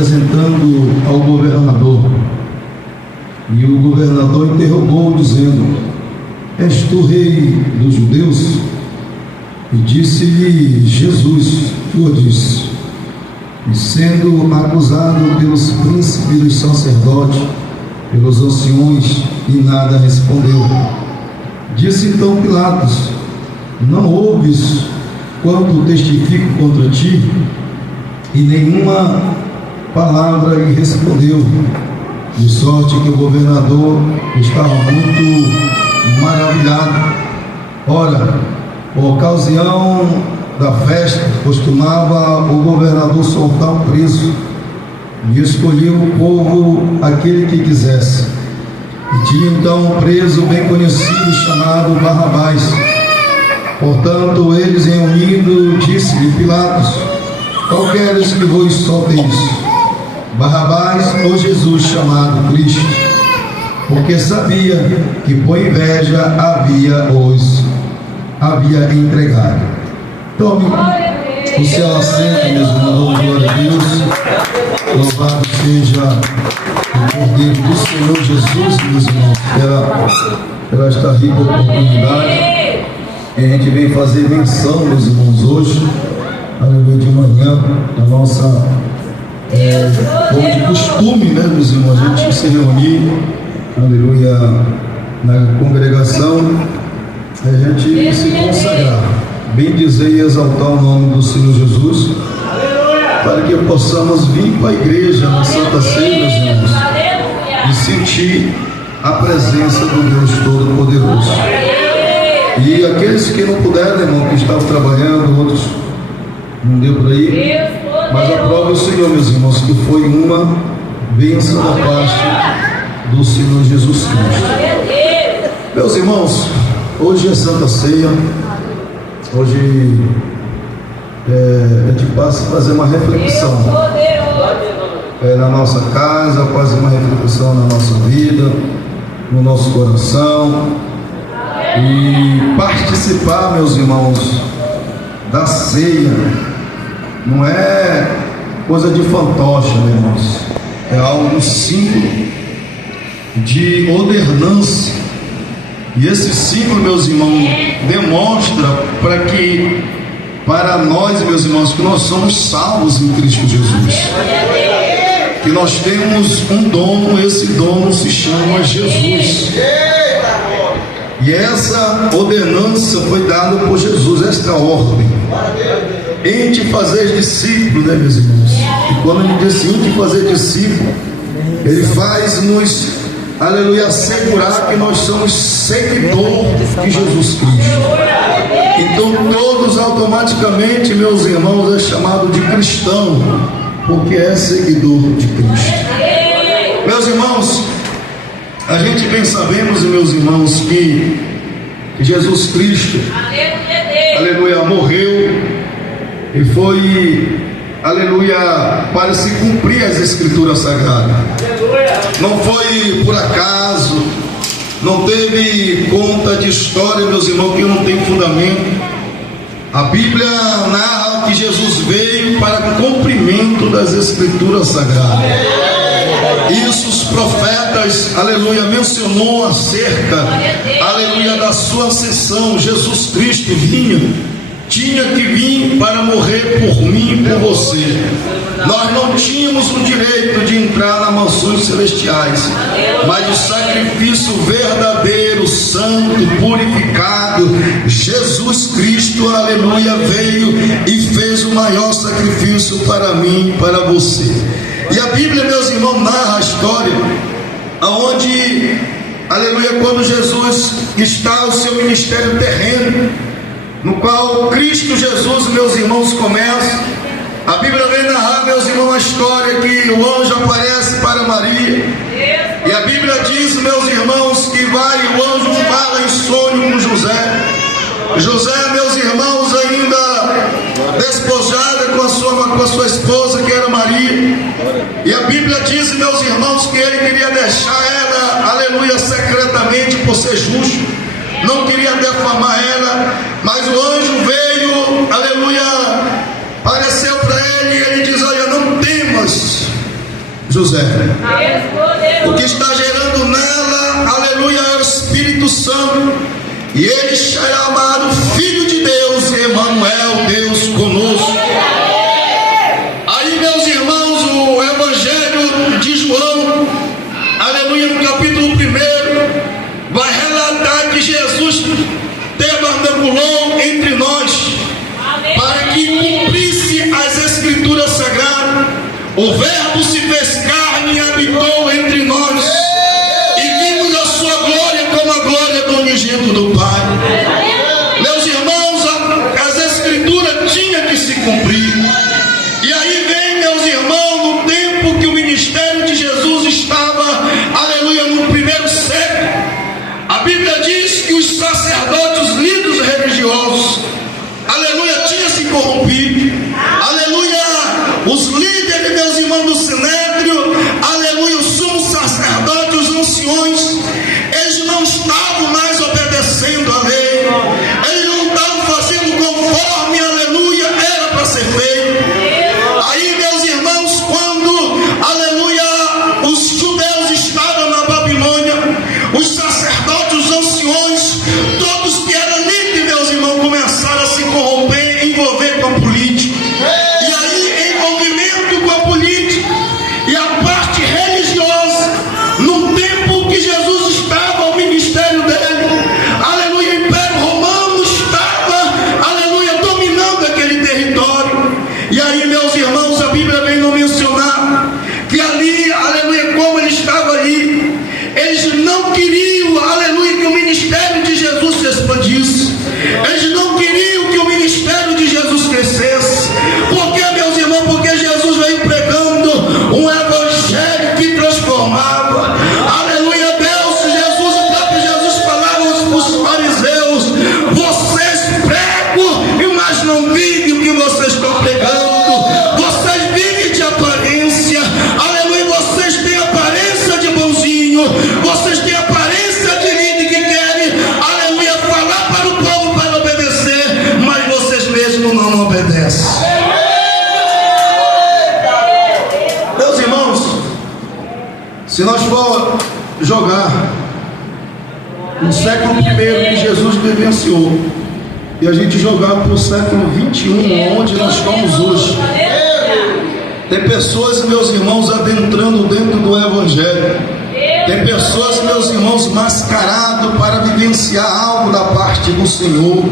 apresentando ao governador. E o governador interrogou, dizendo: És tu rei dos judeus? E disse-lhe Jesus: Tu o disse. E sendo acusado pelos príncipes dos sacerdotes, pelos anciões, e nada respondeu. Disse então Pilatos: Não ouves quanto testifico contra ti? E nenhuma palavra lhe respondeu, de sorte que o governador estava muito maravilhado. Ora, por ocasião da festa, costumava o governador soltar o preso, e escolheu o povo aquele que quisesse. E tinha então um preso bem conhecido, chamado Barrabás. Portanto, eles reunindo, disse-lhe Pilatos: Qual queres que vos solteis? Barrabás ou Jesus, chamado Cristo? Porque sabia que por inveja havia entregado. Tome o seu assento, meus irmãos, glória a Deus. Louvado seja o Cordeiro do Senhor Jesus, meus irmãos, pela esta rica oportunidade. E a gente vem fazer menção, meus irmãos, hoje, aleluia, de manhã, da nossa, como de costume, né, meus irmãos, a gente se reunir, aleluia, na congregação, a gente se consagrar, bem dizer e exaltar o nome do Senhor Jesus, para que possamos vir para a igreja na Santa Ceia, meus irmãos, e sentir a presença do Deus Todo-Poderoso. E aqueles que não puderam, irmão, que estavam trabalhando, outros não deu por aí, mas aprove o Senhor, meus irmãos, que foi uma bênção da parte do Senhor Jesus Cristo. Meus irmãos, hoje é Santa Ceia. Hoje a gente passa a fazer uma reflexão na nossa casa, fazer uma reflexão na nossa vida, no nosso coração, e participar, meus irmãos, da ceia não é coisa de fantoche, meus irmãos, é algo símbolo de ordenança. E esse símbolo, meus irmãos, demonstra para nós, meus irmãos, que nós somos salvos em Cristo Jesus, que nós temos um dom. Esse dom se chama Jesus, e essa ordenança foi dada por Jesus, esta ordem: em te fazer discípulo, né, meus irmãos? E quando ele diz em te fazer discípulo, ele faz nos, aleluia, assegurar que nós somos seguidores de Jesus Cristo. Então todos automaticamente, meus irmãos, é chamado de cristão, porque é seguidor de Cristo. Meus irmãos, a gente bem sabemos, meus irmãos, que Jesus Cristo, aleluia, morreu e foi, aleluia, para se cumprir as Escrituras Sagradas. Não foi por acaso, não teve conta de história, meus irmãos, que não tem fundamento. A Bíblia narra que Jesus veio para o cumprimento das Escrituras Sagradas. Isso os profetas, aleluia, mencionou acerca, aleluia, da sua ascensão. Jesus Cristo tinha que vir para morrer por mim e por você. Nós não tínhamos o direito de entrar nas mansões celestiais, mas o sacrifício verdadeiro, santo, purificado, Jesus Cristo, aleluia, veio e fez o maior sacrifício para mim e para você. E a Bíblia, meus irmãos, narra a história aonde, aleluia, quando Jesus está o seu ministério terreno, no qual Cristo Jesus, meus irmãos, começa. A Bíblia vem narrar, meus irmãos, a história que o anjo aparece para Maria, e a Bíblia diz, meus irmãos, que o anjo fala em sonho com José. José, meus irmãos, ainda despojada com a sua esposa, que era Maria, e a Bíblia diz, meus irmãos, que ele queria deixar ela, aleluia, secretamente, por ser justo, não queria defamar ela, mas o anjo veio, aleluia, apareceu para ele, e ele diz: olha, não temas, José. O que está gerando nela, aleluia, é o Espírito Santo. E ele será chamado Filho de Deus, Emanuel, Deus conosco. Aí, meus irmãos, o Evangelho de João, aleluia, no capítulo 1, vai relatar que Jesus tabernaculou entre nós, para que cumprisse as Escrituras Sagradas. O Verbo se fez carne e habitou entre nós, e vimos a sua glória como a glória do unigênito do Pai. Meus irmãos, as Escrituras tinham que se cumprir. E aí vem, meus irmãos, no tempo que o ministério de Jesus estava, aleluia, no primeiro século, a Bíblia diz que os sacerdotes, os líderes religiosos, aleluia, tinham se corrompido. Aleluia, os líderes, meus irmãos, do Sinédrio, aleluia, os sumos sacerdotes, os anciões, eles não estavam mais obedecendo a lei, eles não estavam fazendo conforme, aleluia, era para ser feito. Aí, meus irmãos, quando, aleluia, os judeus estavam na Babilônia, os sacerdotes, os anciões, todos que eram líderes, meus irmãos, começaram a se corromper, envolver com a política. E aí, envolvimento com a política e a parte religiosa, no tempo que Jesus estava, o ministério dele, aleluia, o Império Romano estava, aleluia, dominando aquele território. E aí, meus irmãos, a Bíblia vem nos mencionar que ali, aleluia, como ele estava ali, eles não queriam, aleluia, que o ministério de Jesus se expandisse. Eles não queriam que o ministério de Jesus crescesse. Por quê, meus irmãos? Porque Jesus veio pregando um evangelho que transformava. Aleluia, Deus, Jesus, o próprio Jesus falava para os fariseus: vocês pregam, mas não vivem o que vocês estão pregando. Vocês vivem de aparência. Aleluia, vocês têm aparência de bonzinho, vocês têm aparência de líder que querem, aleluia, falar para o povo para obedecer, mas vocês mesmos não obedecem. Meus irmãos, se nós for jogar no século I que Jesus vivenciou e a gente jogar para o século XXI, onde nós estamos hoje, tem pessoas, meus irmãos, adentrando dentro do Evangelho. Tem pessoas, meus irmãos, mascarados para vivenciar algo da parte do Senhor.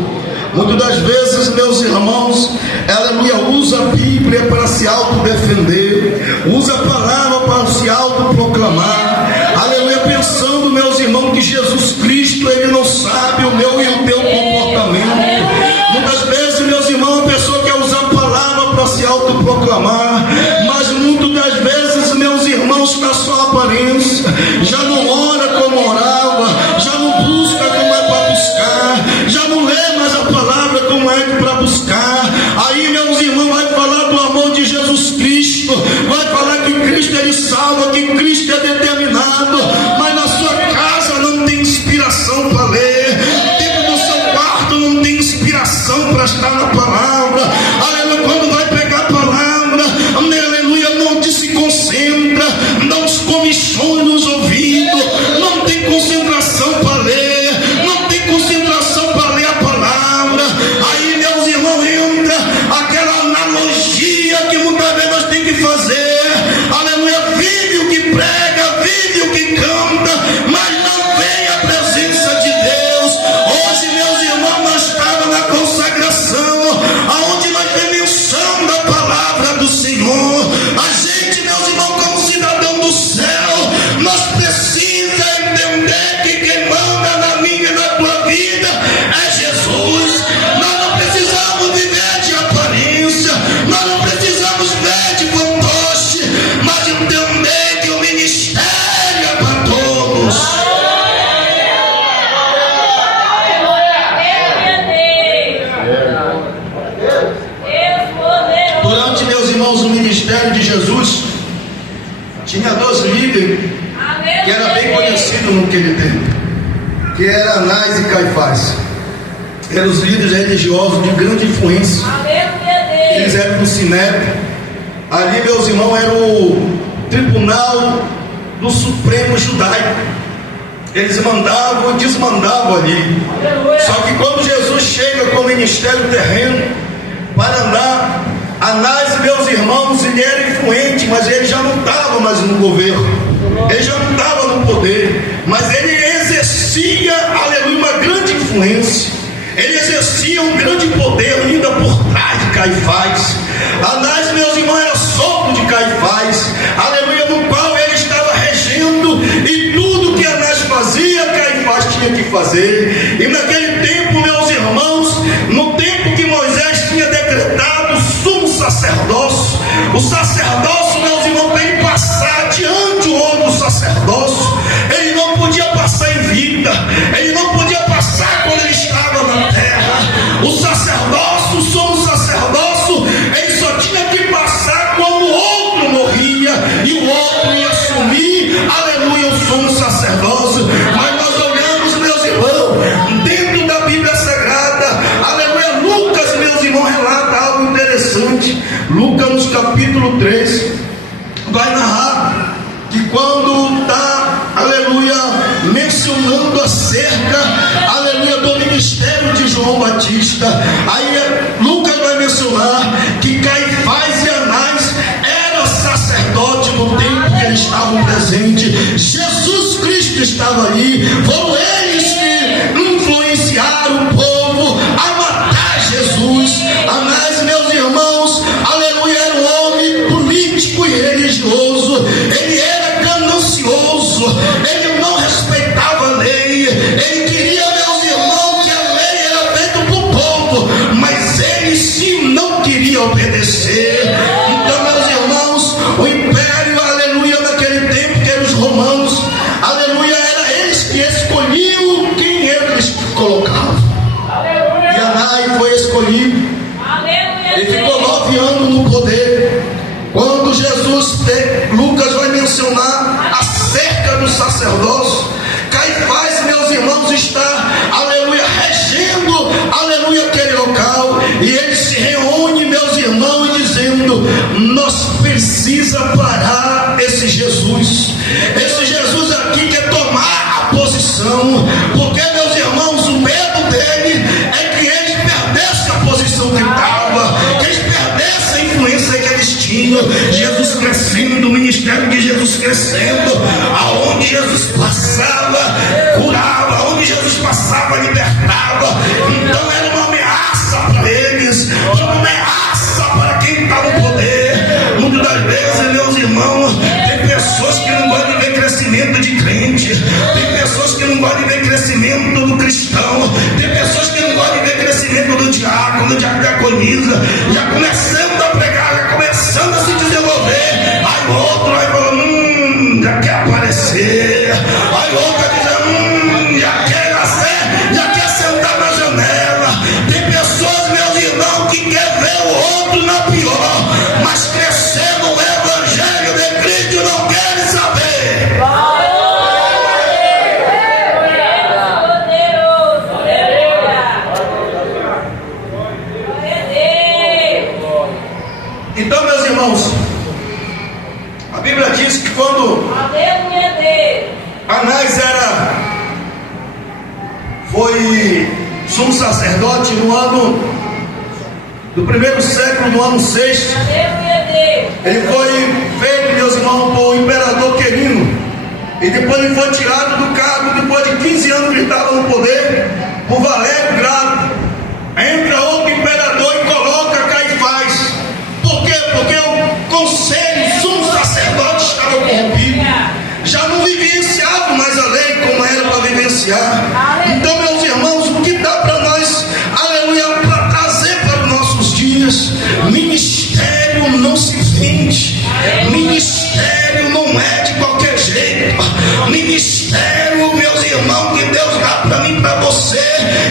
Muitas das vezes, meus irmãos, aleluia, usa a Bíblia para se autodefender, usa a palavra para se autoproclamar, aleluia, pensando, meus irmãos, que Jesus Cristo, ele não sabe o meu e o teu comportamento. Muitas vezes, meus irmãos, a pessoa quer usar a palavra para se autoproclamar, mas muitas das vezes, meus irmãos, na sua aparência, já não ora como orava, já não busca como é para buscar, já não lê mais a palavra como é para buscar. Aí, meus irmãos, vai falar do amor de Jesus Cristo, vai falar que Cristo ele salva, que Cristo é determinado, mas na sua casa não tem inspiração para ler, dentro do seu quarto não tem inspiração para estar na palavra. Aleluia, quando vai pegar a palavra, aleluia, não te se concentra, não se comichões nos ouvidos, não tem concentração para ler, não tem concentração para ler a palavra. Aí, meus irmãos, entra aquela analogia que muitas vezes nós temos que fazer. Aleluia, vive o que prega, vive o que canta, mas não vem a presença de Deus. Hoje, meus irmãos, nós estávamos na consagração, aonde nós mencionamos a palavra do Senhor. A gente, meus irmãos, como cidadão do céu, nós precisamos entender que quem manda na minha e na tua vida é Jesus. Nós não precisamos viver de aparência, nós não precisamos ver de fantoche, mas entender que o ministério é para todos. Durante, meus irmãos, o ministério de Jesus, tinha dois líderes que era bem conhecido naquele tempo, que era Anás e Caifás. Eram os líderes religiosos de grande influência. Eles eram do Sinédrio. Ali, meus irmãos, era tribunal do Supremo Judaico. Eles mandavam e desmandavam ali. Só que quando Jesus chega com o ministério terreno para andar, Anás e meus irmãos, ele era influente, mas ele já não estava mais no governo, ele já não estava no poder, mas ele exercia, aleluia, uma grande influência. Ele exercia um grande poder ainda por trás de Caifás. Anás, meus irmãos, era sogro de Caifás, aleluia, no qual ele estava regendo, e tudo que Anás fazia, Caifás tinha que fazer. E naquele tempo, meus irmãos, no tempo que Moisés tinha decretado o sumo sacerdócio, o sacerdócio, meus irmãos, tem que passar diante do sacerdócio. Ele não podia passar em vida, ele não podia passar quando ele estava na terra. O sacerdócio, o sumo sacerdócio, ele só tinha que passar quando o outro morria e o outro ia assumir, aleluia, o sumo sacerdócio. Mas nós olhamos, meus irmãos, dentro da Bíblia Sagrada, aleluia, Lucas, meus irmãos, relata algo interessante. Lucas, no capítulo 3, vai narrar que quando está, aleluia, mencionando acerca, aleluia, do ministério de João Batista, aí Lucas vai mencionar que Caifás e Anás eram sacerdotes no tempo que eles estavam presentes. Jesus Cristo estava ali, foram eles que influenciaram o povo a matar Jesus. Anás, meus irmãos, aleluia, era um homem político e religioso, ele era ganancioso, ele não respeitava a lei, ele queria, meus irmãos, que a lei era feita para o povo, mas ele sim não queria obedecer. Então, meus irmãos, o império, aleluia, naquele tempo, que eram os romanos, aleluia, era eles que escolhiam quem eles colocavam. E Anás foi escolhido, ele ficou 9 anos no poder. Quando Jesus, Lucas vai mencionar acerca do sacerdócio, Caifás, meus irmãos, está, aleluia, regendo, aleluia, aquele local, e ele se reúne, meus irmãos, dizendo: nós precisa parar esse Jesus aqui quer tomar a posição, porque, meus irmãos, o medo dele é que eles perdessem a posição que estava, que eles perdessem a influência que eles tinham. Jesus crescendo, o ministério de Jesus crescendo, aonde Jesus passava, curava, aonde Jesus passava, libertava. Então era uma ameaça para eles, uma ameaça para quem está no poder. Muitas das vezes, meus irmãos, tem pessoas que não gostam de ver crescimento de crente, tem pessoas que não gostam de ver crescimento do cristão, tem pessoas que não gostam de ver crescimento do diácono, diaconiza, já começando a pregar, já começando a se desenvolver. Aí o outro vai falando, já quer aparecer. Aí o outro vai dizer, já quer nascer, já quer sentar na janela. Tem pessoas, meus irmãos, que quer ver o outro na pior, mas crescer no evangelho de Cristo não querem saber. Então, meus irmãos, a Bíblia diz que quando Anás foi sumo sacerdote no ano do primeiro século, no ano 6, ele foi feito, meus irmãos, por imperador Quirino, e depois ele foi tirado do cargo, depois de 15 anos que ele estava no poder, por Valério Grato. Entra outro imperador e coloca Caifás. Por quê? Porque o conselho, o sumo sacerdote estava corrompido, já não vivenciava mais a lei como era para vivenciar. Então, meus irmãos, o que dá para nós, aleluia, para trazer para os nossos dias? Ministério não se vende, ministério não é de qualquer jeito. Ministério, meus irmãos, que Deus dá para mim, para você,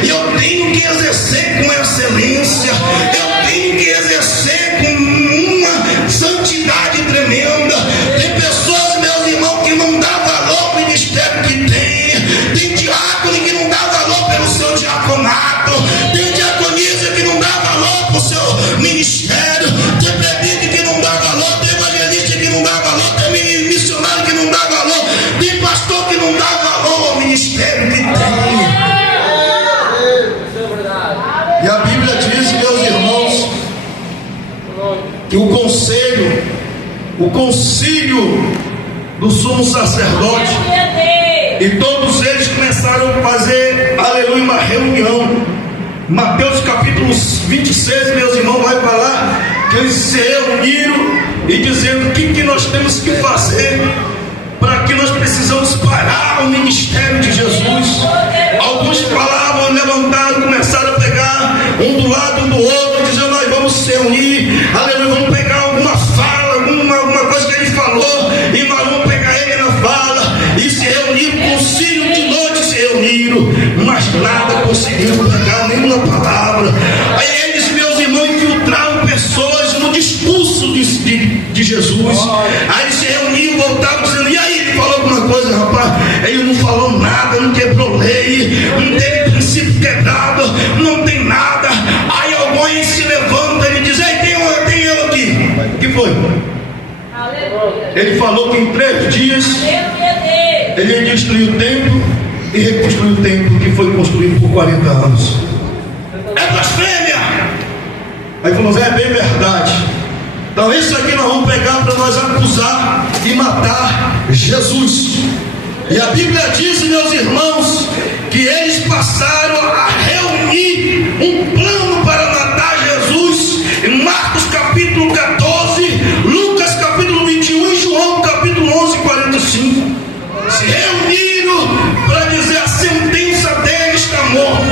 e eu tenho que exercer com excelência, eu tenho que exercer com uma santidade tremenda. Tem pessoas, meus irmãos, que não dá valor ao ministério que tem diácono que não dá valor pelo seu diaconato, tem diaconisa que não dá valor para o seu ministério, tem presbítero que não dá valor, tem evangelista que não dá valor, o concílio do sumo sacerdote, e todos eles começaram a fazer, aleluia, uma reunião. Mateus capítulo 26, meus irmãos, vai falar que eles se reuniram e dizendo o que nós temos que fazer, para que nós precisamos parar o ministério de Jesus. Alguns falavam, levantaram, começaram a pegar um do lado do outro, dizendo: nós vamos se reunir, aleluia, vamos pegar alguma fala, alguma coisa que ele falou, e nós vamos pegar ele na fala, e se reuniram, concílio de noite se reuniram, mas nada conseguiram pegar nenhuma palavra. Aí eles, meus irmãos, infiltraram pessoas no discurso de Jesus. Aí eles se reuniam, voltavam dizendo: e aí, ele falou alguma coisa, rapaz? Ele não falou nada, não quebrou lei, não teve princípio quebrado, não tem nada. Aí alguém se levanta e diz: ei, tem eu aqui. O que foi? Ele falou que em 3 dias ele ia destruir o templo e reconstruir o templo que foi construído por 40 anos. É blasfêmia! Aí falou: é bem verdade. Então isso aqui nós vamos pegar para nós acusar e matar Jesus. E a Bíblia diz, meus irmãos, que eles passaram a reunir um plano para matar Jesus em Marcos capítulo 14, Lucas capítulo 21 e João capítulo 11, 45. Se reuniram para dizer: a sentença dele está morta,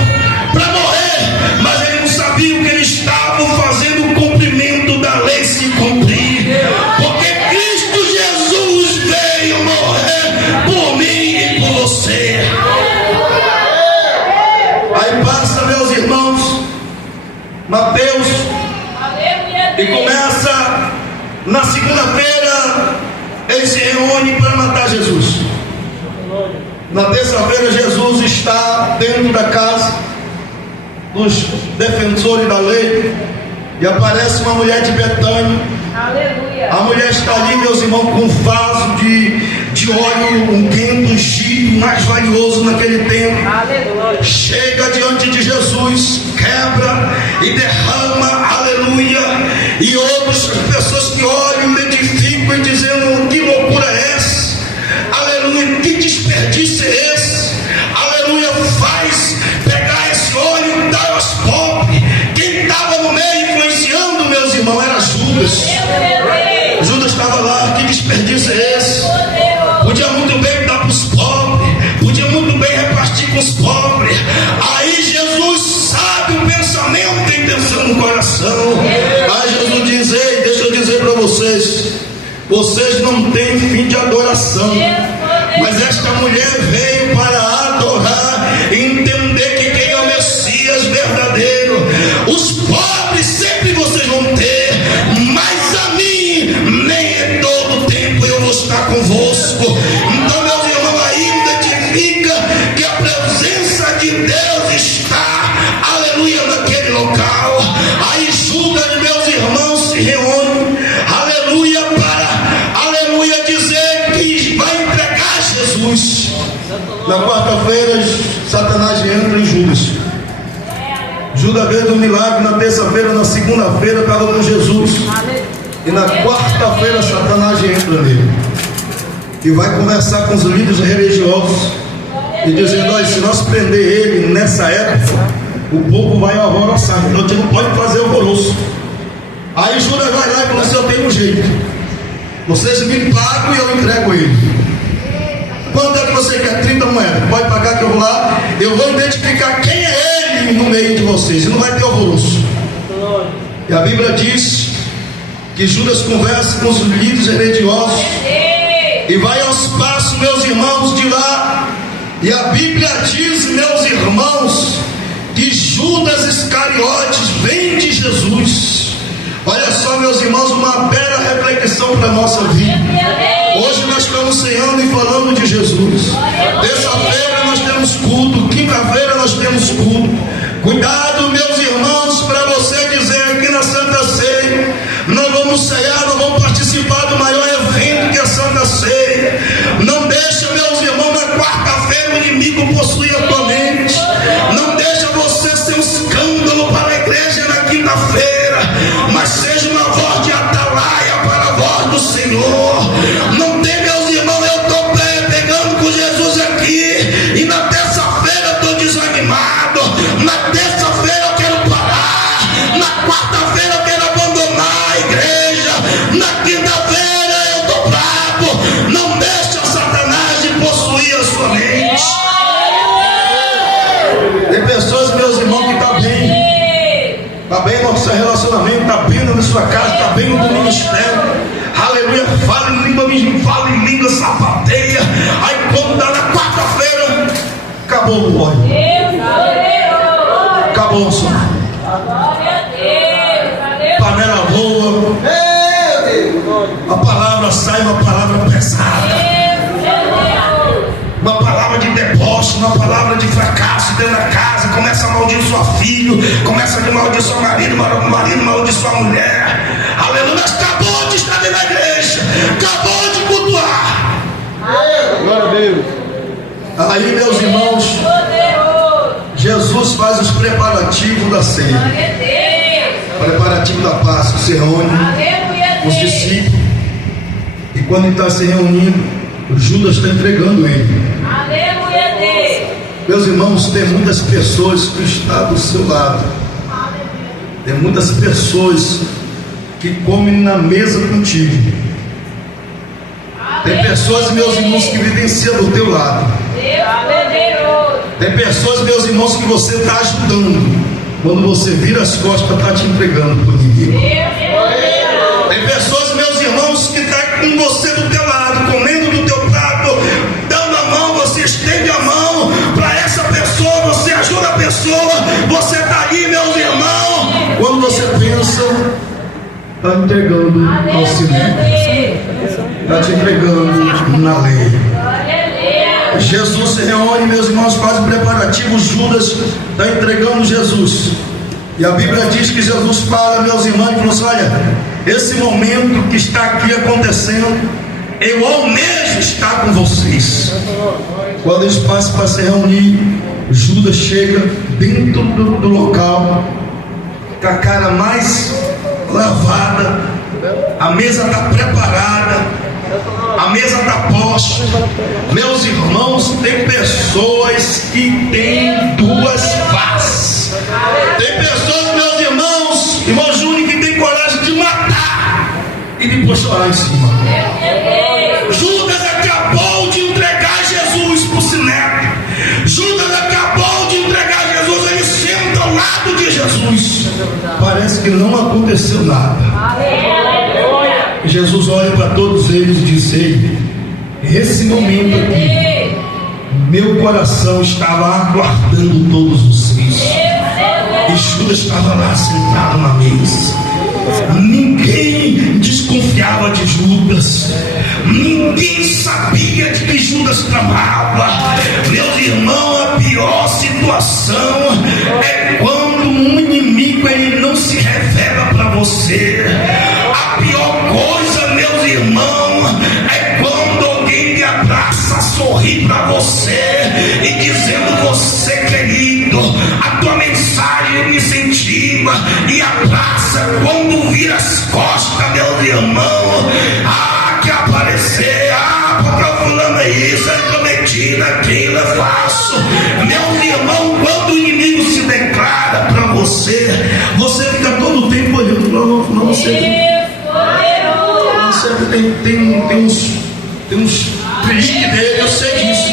para morrer, mas eles não sabiam que eles estavam fazendo o cumprimento da lei se cumprir, porque Cristo Jesus veio morrer por mim e por você. Aí passa, meus irmãos, Mateus, e começa na segunda-feira, eles se reúnem para matar Jesus. Na terça-feira, Jesus está dentro da casa dos defensores da lei, e aparece uma mulher de Betânia. Aleluia. A mulher está ali, meus irmãos, com um vaso de óleo unguento, ungido, mais valioso naquele tempo. Aleluia. Chega diante de Jesus, quebra e derrama, aleluia. E outras pessoas que olham, identificam e dizendo: que loucura é essa? Aleluia, que desperdício é esse? Aleluia, faz pegar esse óleo e dar aos pobres. Quem estava no meio influenciando, meus irmãos, era Judas. Judas estava lá. Que desperdício é esse? Podia muito bem dar para os pobres, podia muito bem repartir com os pobres. Aí Jesus sabe o pensamento e a intenção no coração. Aí Jesus diz: ei, deixa eu dizer para vocês não têm fim de adoração, mas esta mulher veio para adorar e entender que quem é o Messias verdadeiro. Os pobres sempre vocês vão ter, mas a mim nem em todo tempo eu vou estar convosco. Então, meus irmãos, aí identifica que a presença de Deus está, aleluia, naquele local. Aí Judas, meus irmãos, se reúne, aleluia, para, aleluia, dizer que vai entregar Jesus. Na quarta-feira, Satanás entra em Judas. Judas veio do milagre na terça-feira, na segunda-feira estava com Jesus, e na quarta-feira Satanás entra nele e vai conversar com os líderes religiosos e dizendo: olha, se nós prender ele nessa época, o povo vai alvoroçar, então a gente não pode fazer alvoroço. Aí Judas vai lá e fala assim: eu tenho um jeito, vocês me pagam e eu entrego ele. Quanto é que você quer? 30 moedas, pode pagar que eu vou lá, eu vou identificar quem é ele no meio de vocês, e não vai ter alvoroço. E a Bíblia diz que Judas conversa com os líderes religiosos e vai aos passos, meus irmãos, de lá. E a Bíblia diz, meus irmãos, que Judas Iscariotes vem de Jesus. Olha só, meus irmãos, uma bela reflexão para a nossa vida. Hoje nós estamos ceando e falando de Jesus. Terça-feira nós temos culto, quinta-feira nós temos culto. Cuidado, meus irmãos, para você dizer aqui na Santa Ceia: nós vamos ceiar, nós vamos participar do maior evento que é a Santa Ceia. Não deixa, meus irmãos, na quarta-feira o inimigo possuir a tua mente. Não deixa você ser um escândalo para a igreja na quinta-feira, mas seja uma voz de atalaia para a voz do Senhor. bem do ministério, aleluia, fala em língua, sapateia. Aí quando dá na quarta-feira, acabou o óleo, acabou o som, panela voa, a palavra sai, uma palavra pesada, uma palavra de deboche, uma palavra de fracasso dentro da casa. Começa a amaldiçoar filho, começa a amaldiçoar marido, amaldiçoar mulher. Aleluia, mas acabou de estar dentro da igreja, acabou de cultuar. Glória a Deus. Aí, meus irmãos, Jesus faz os preparativos da ceia, preparativo da Páscoa. Se reúne com os discípulos, e quando ele está se reunindo, Judas está entregando ele. Meus irmãos, tem muitas pessoas que estão do seu lado, tem muitas pessoas que comem na mesa contigo, tem pessoas, meus irmãos, que vivenciam do teu lado, tem pessoas, meus irmãos, que você está ajudando, quando você vira as costas, está te entregando para o inimigo. Tem pessoas, meus irmãos, que estão com você do teu lado, comendo do teu prato, dando a mão, você estende a mão para essa pessoa, você ajuda a pessoa, você está ali, meus irmãos. Quando você pensa, está entregando ao cinema, está te entregando na lei. Jesus se reúne, meus irmãos, faz o preparativo. Judas está entregando Jesus, e a Bíblia diz que Jesus fala, meus irmãos, e falou assim: olha, esse momento que está aqui acontecendo, eu almejo estar com vocês. Quando eles passam para se reunir, Judas chega dentro do local, com a cara mais lavada, a mesa está preparada, a mesa está posta. Meus irmãos, tem pessoas que têm duas faces. Tem pessoas, meus irmãos, irmão Júnior, que tem coragem de matar e depois chorar em cima. Judas acabou de entregar Jesus para o sinédrio. Judas acabou de entregar Jesus. Ele senta ao lado de Jesus, parece que não aconteceu nada. Jesus olha para todos eles e diz: ei, esse momento aqui, meu coração estava aguardando todos vocês. E Judas estava lá sentado na mesa. Ninguém desconfiava de Judas, ninguém sabia de que Judas tramava. Meus irmãos, a pior situação é quando um inimigo ele não se revela para você. A pior coisa, meus irmãos, é quando alguém lhe abraça, sorri para você e dizendo: você, querido, a tua mensagem me incentiva e abraça. Quando vira as costas, meus irmãos, que aparecer, porque o fulano é isso, é prometido, aquilo é fácil. Meus irmãos, quando o inimigo se declara para você, você fica todo o tempo olhando para o fulano. Sempre tem uns tricks dele, eu sei disso,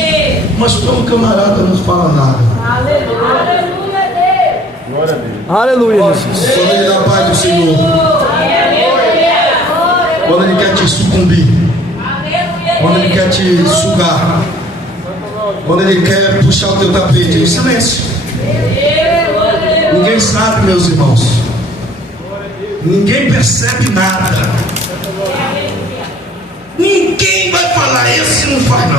mas como camarada não fala nada. Glória a Deus. Aleluia, Jesus. Quando ele dá a paz do Senhor, quando ele quer te sucumbir, quando ele quer te sugar, quando ele quer puxar o teu tapete, em silêncio. Ninguém sabe, meus irmãos, ninguém percebe nada, ninguém vai falar: esse não faz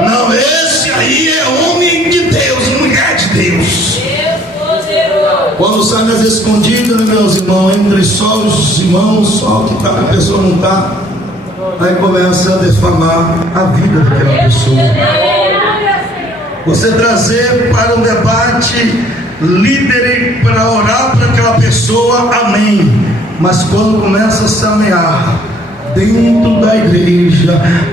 não, esse aí é homem de Deus, mulher de Deus. Quando sai nas escondidas, né, meus irmãos, entre só os irmãos, só o que está, a pessoa não está, aí começa a defamar a vida daquela pessoa. Você trazer para um debate líder para orar para aquela pessoa, amém, mas quando começa a semear dentro da igreja,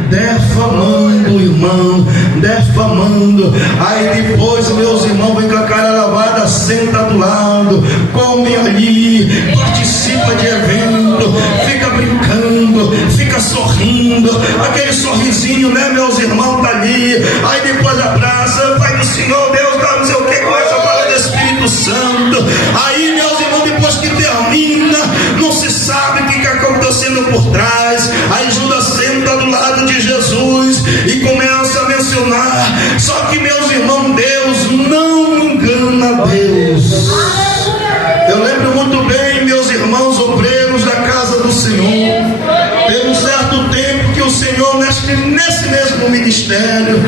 defamando o irmão, defamando, aí depois, meus irmãos, vem com a cara lavada, senta do lado, come ali, participa de evento, fica brincando, fica sorrindo, aquele sorrisinho, né, meus irmãos, tá ali, aí depois abraça, vai do Senhor, Deus, tá não sei o que, começa a falar do Espírito Santo, aí, meus irmãos, depois depois que termina, não se sabe o que está acontecendo por trás. Aí Judas senta do lado de Jesus e começa a mencionar. Só que, meus irmãos, Deus não engana Deus. Eu lembro muito bem, meus irmãos obreiros da casa do Senhor, teve um certo tempo que o Senhor, nesse mesmo ministério,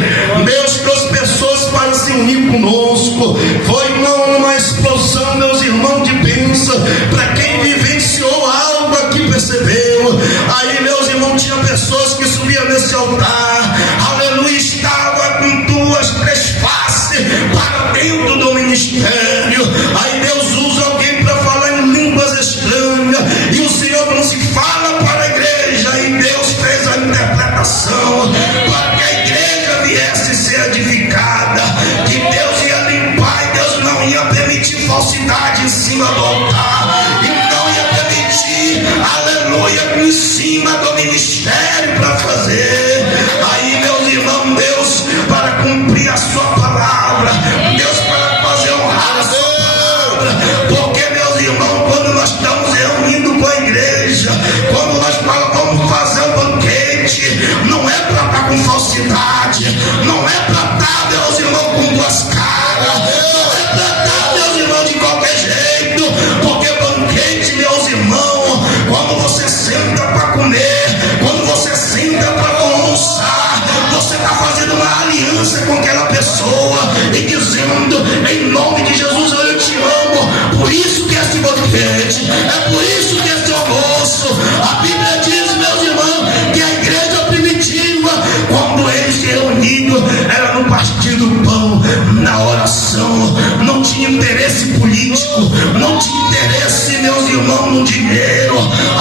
Deus trouxe pessoas para se unir conosco. Foi uma explosão, meus irmãos, de bênção. Para quem vivenciou algo aqui percebeu. Aí, meus irmãos, tinha pessoas que subiam nesse altar, aleluia, estava com duas, três faces para dentro do ministério. Aí Deus usa alguém para falar em línguas estranhas, e o Senhor não se fala para a igreja, e Deus fez a interpretação para que a igreja viesse ser edificada, que Deus ia limpar e Deus não ia permitir falsidade em cima do altar, e não ia permitir, aleluia, em cima do ministério para fazer. Aí, meus irmãos, Deus, para cumprir a sua palavra, Deus, para fazer honrar a sua palavra, porque, meus irmãos, quando nós estamos reunindo com a igreja, quando nós vamos fazer um banquete, não é para estar com falsidade, não é para estar, meus irmãos, com duas caras, não é para estar, meus irmãos, de qualquer jeito, porque banquete, meus irmãos, quando você senta para comer, quando você senta para almoçar, você está fazendo uma aliança com aquela pessoa e dizendo, em nome de Jesus, eu te amo. Por isso que esse banquete, é por isso que esse almoço, a Bíblia diz, meus irmãos, que a igreja primitiva, quando eles se reuniam, era no partir do pão, na oração, não tinha interesse político, não tinha interesse, meus irmãos, no dinheiro,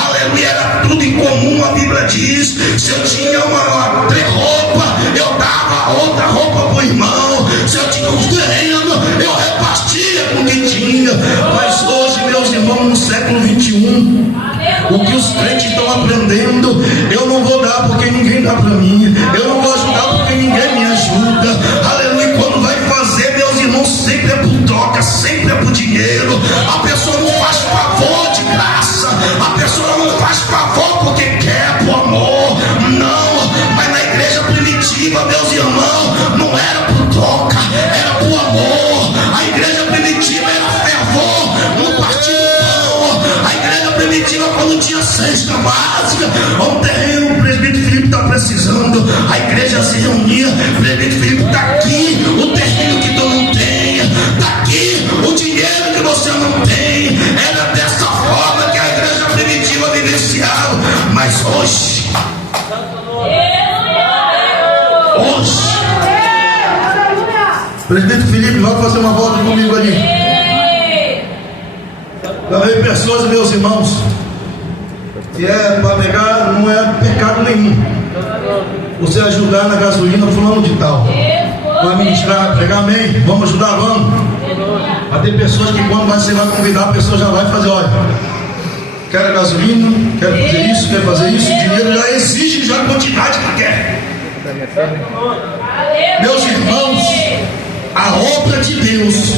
aleluia, era tudo em comum. A Bíblia diz, se eu tinha uma roupa, eu dava outra roupa para o irmão, se eu tinha um terreno, eu repartia com o que tinha. Mas hoje, meus irmãos, no século 21, o que os crentes estão aprendendo, eu não vou dar porque ninguém dá para mim, eu não vou ajudar porque ninguém me ajuda, aleluia. Quando vai fazer, meus irmãos, sempre é por troca, sempre é por dinheiro. A pessoa não faz favor de graça, a pessoa não faz favor porque quer, por amor, não. Mas na igreja primitiva, meus irmãos, não era por troca, era por amor. A igreja primitiva era fervor no partir do pão. A igreja primitiva, quando tinha cesta básica, um terreno, o presbítero Filipe está precisando, a igreja se reunia, o presbítero Filipe está aqui, o terreno que tu não tem, está aqui o dinheiro que você não tem. Era dessa forma que a igreja primitiva vivenciava. Mas hoje, presbítero Filipe, vai fazer uma volta comigo ali. Também pessoas, meus irmãos, que é para pegar, não é pecado nenhum você ajudar na gasolina fulano de tal, para ministrar, pregar, amém, vamos ajudar, vamos. Mas tem pessoas que quando você vai convidar, a pessoa já vai fazer, olha, quero gasolina, quero fazer isso, quero fazer isso, o dinheiro já exige já a quantidade que quer. Meus irmãos, a obra de Deus,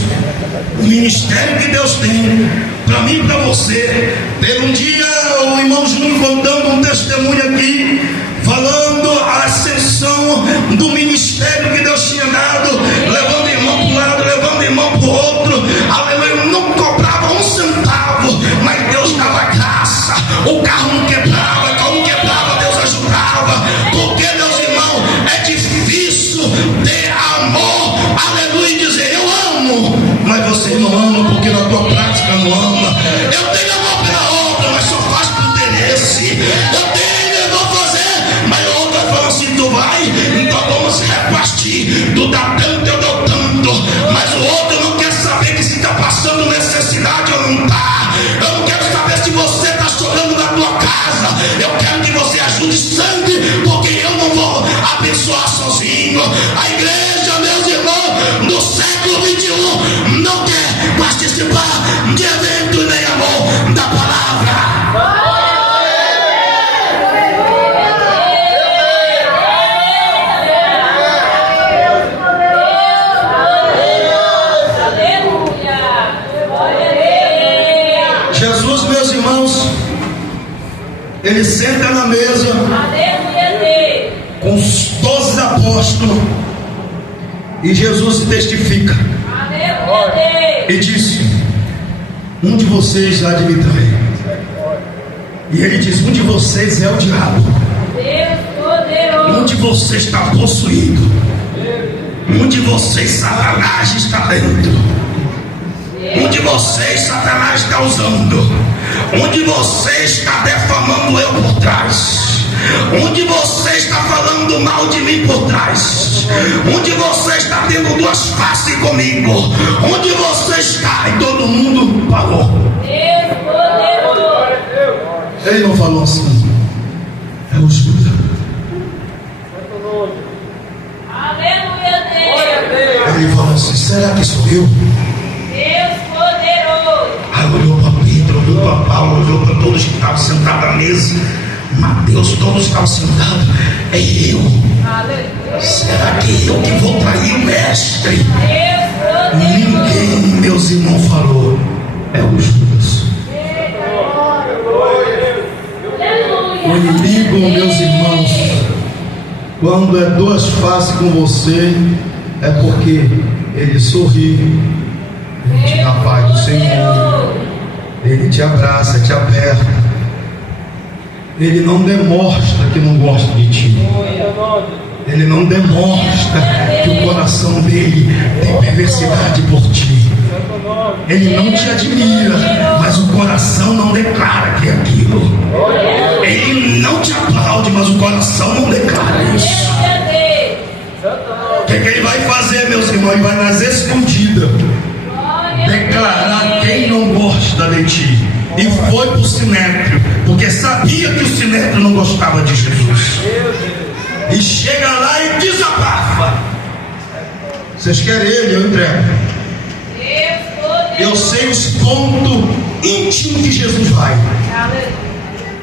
o ministério que Deus tem para mim e para você. Teve um dia o irmão Júnior contando um testemunho aqui, falando a ascensão do ministério que Deus tinha dado, levando irmão para um lado, levando irmão para o outro, aleluia, não cobrava um centavo, mas Deus dava graça, o carro não quebrava, o carro não quebrava, Deus ajudava, porque, meus irmãos, é difícil ter amor, aleluia, e dizer eu amo, mas você não ama porque na tua prática não ama. Eu tenho amor pela obra, mas só faço por interesse. Eu tenho, eu vou fazer, mas a outra fala assim, tu vai, então vamos repartir, tu dá tanto, eu dou tanto, mas o outro não quer saber que se está passando necessidade ou não está. Eu não quero saber se você está chorando na tua casa, eu quero que você ajude sangue, porque eu não vou abençoar sozinho. A igreja, meus irmãos, no século 21 não quer participar de evento nem amor da palavra. ele senta na mesa com os 12 apóstolos e Jesus se testifica e disse: um de vocês há de me trair. E ele diz: um de vocês é o diabo, um de vocês está possuído, um de vocês Satanás está dentro, um de vocês Satanás está usando, um de vocês está defamando eu por trás, um de vocês está falando mal de mim por trás, um de vocês está tendo duas faces comigo, um de vocês está. E todo mundo parou. Ele não falou assim: é o Judas. Ele falou assim: será que sou eu? Aí olhou para Pedro, olhou para Paulo, olhou para todos que estavam sentados à mesa. Mateus, todos estavam sentados. É eu. Será que eu que vou trair o mestre? Ninguém, meus irmãos, falou: é o Judas. O inimigo, meus irmãos, quando é duas faces com você, é porque ele sorri, ele te dá a paz do Senhor, ele te abraça, te aperta, ele não demonstra que não gosta de ti, ele não demonstra que o coração dele tem perversidade por ti, ele não te admira, mas o coração não declara que é aquilo, ele não te aplaude, mas o coração não declara isso. O que ele vai fazer, meus irmãos? Ele vai nas escondidas declarar quem não gosta de ti. E foi para o Sinédrio, porque sabia que o Sinédrio não gostava de Jesus. E chega lá e desabafa: vocês querem ele? Eu entrego. Eu sei os pontos íntimos que Jesus vai.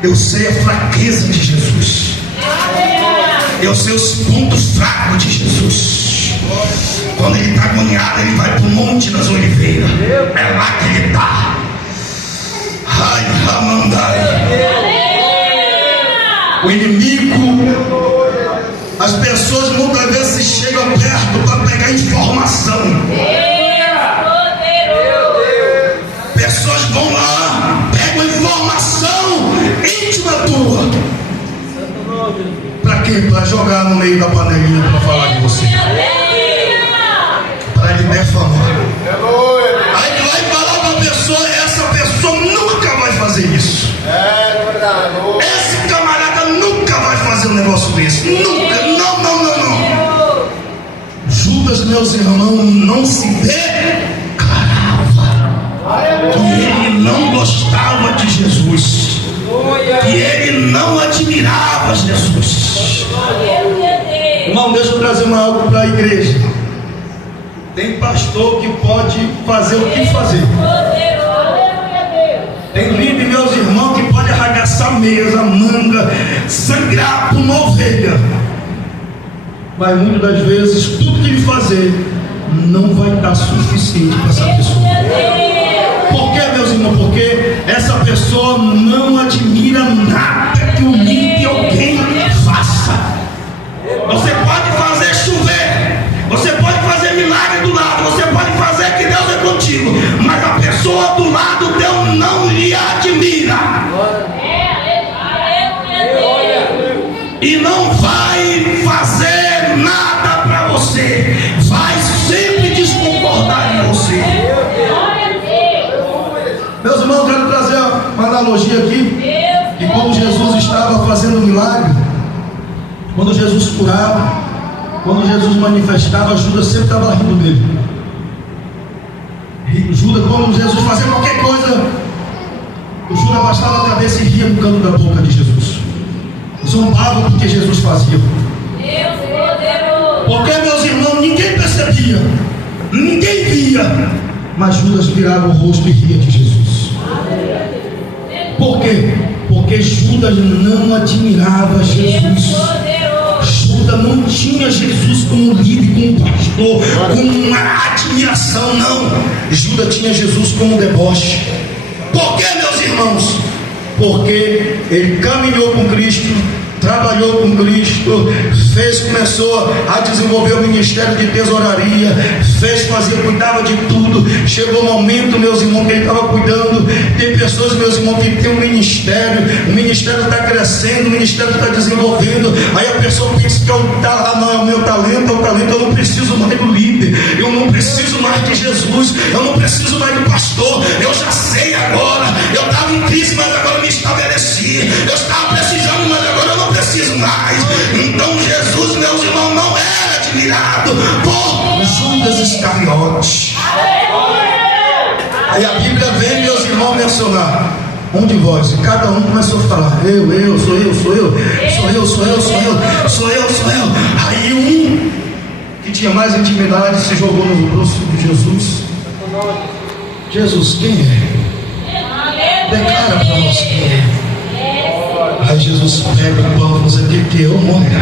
Eu sei a fraqueza de Jesus. Eu sei os pontos fracos de Jesus. Quando ele está agoniado, ele vai para o Monte das Oliveiras. É lá que ele está. Ai, Ramandai. O inimigo, as pessoas muitas vezes chegam perto para pegar informação. Pessoas vão lá, pegam informação íntima tua. Para quê? Para jogar no meio da panelinha para falar de você. Para lhe defamar. Aí tu vai falar para a pessoa, essa pessoa nunca vai fazer isso. Esse camarada nunca vai fazer um negócio desse. Nunca. Não. Judas, meus irmãos, não se declarava que ele não gostava de Jesus, que ele não admirava Jesus. Irmão, deixa eu trazer algo para a igreja. Tem pastor que pode fazer o que fazer. Tem líder, meus irmãos, que pode arregaçar a mesa, manga, sangrar por uma ovelha. Mas muitas das vezes tudo que ele fazer não vai estar suficiente para essa pessoa. Por quê, meus irmãos? Porque essa pessoa não admira nada que o líder alguém faça. Você pode fazer chover, você pode fazer milagre do lado, você pode fazer que Deus é contigo, mas a pessoa do lado, Deus não lhe admira. E não vai fazer nada para você, vai sempre desconcordar em você. Meus irmãos, quero trazer uma analogia aqui. Que quando Jesus estava fazendo milagre, quando Jesus curava, quando Jesus manifestava, Judas sempre estava rindo dele. E Judas, quando Jesus fazia qualquer coisa, o Judas abaixava a cabeça e ria no canto da boca de Jesus. Zombava porque Jesus fazia. Porque, meus irmãos, ninguém percebia, ninguém via, mas Judas virava o rosto e ria de Jesus. Por quê? Porque Judas não admirava Jesus. Judas não tinha Jesus como líder, como pastor, como uma admiração, não. Judas tinha Jesus como deboche. Por quê, meus irmãos? porque ele caminhou com Cristo, trabalhou com Cristo, começou a desenvolver o ministério de tesouraria, cuidava de tudo. Chegou um momento, meus irmãos, que ele estava cuidando. Tem pessoas, meus irmãos, que tem um ministério, o ministério está crescendo, o ministério está desenvolvendo. Aí a pessoa pensa que é o meu talento, eu não preciso mais do líder, eu não preciso mais de Jesus, eu não preciso mais do pastor, eu já sei agora. Eu estava em crise, mas agora me estabeleci. Eu estava precisando, mas agora eu não preciso mais. Então Jesus, meus irmãos, não era admirado por Judas Iscariote. Aí a Bíblia vem, meus irmãos, mencionar um de vós, e cada um começou a falar: sou eu. Aí um que tinha mais intimidade se jogou no braço de Jesus. Jesus, quem é? Declara para nós quem é. Aí Jesus pega o pão e diz: aquele que eu morrer.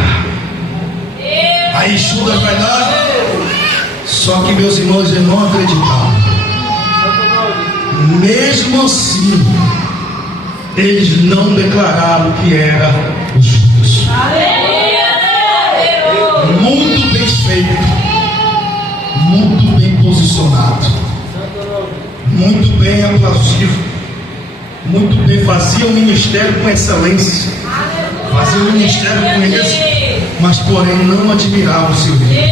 Aí Judas vai lá. Só que, meus irmãos, eles não acreditavam. Mesmo assim, eles não declararam que era o Judas. Muito bem feito, muito bem posicionado, muito bem aplaudido, muito bem, fazia o ministério com excelência, fazia o ministério com êxito, mas porém não admirava o seu líder.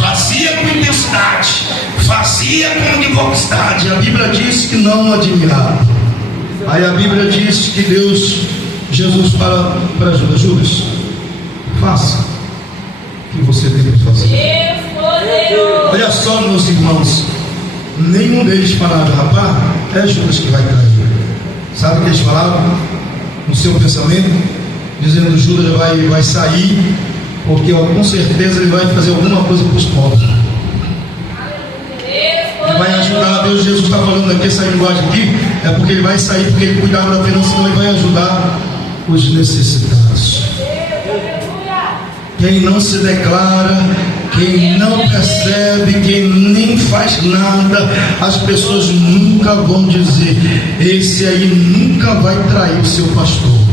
Fazia com intensidade, fazia com devosidade. A Bíblia diz que não admirava. Aí a Bíblia diz que Jesus fala para Judas: faça o que você tem que fazer. Olha só, meus irmãos, nenhum deles falava: rapaz, é Judas que vai trair. Sabe o que eles falavam no seu pensamento? Dizendo: Judas vai sair, porque com certeza ele vai fazer alguma coisa para os pobres. Ele vai ajudar. Deus, Jesus está falando aqui, essa linguagem aqui, é porque ele vai sair, porque ele cuidava da finança, ele vai ajudar os necessitados. Quem não se declara, quem não percebe, quem nem faz nada, as pessoas nunca vão dizer: esse aí nunca vai trair o seu pastor.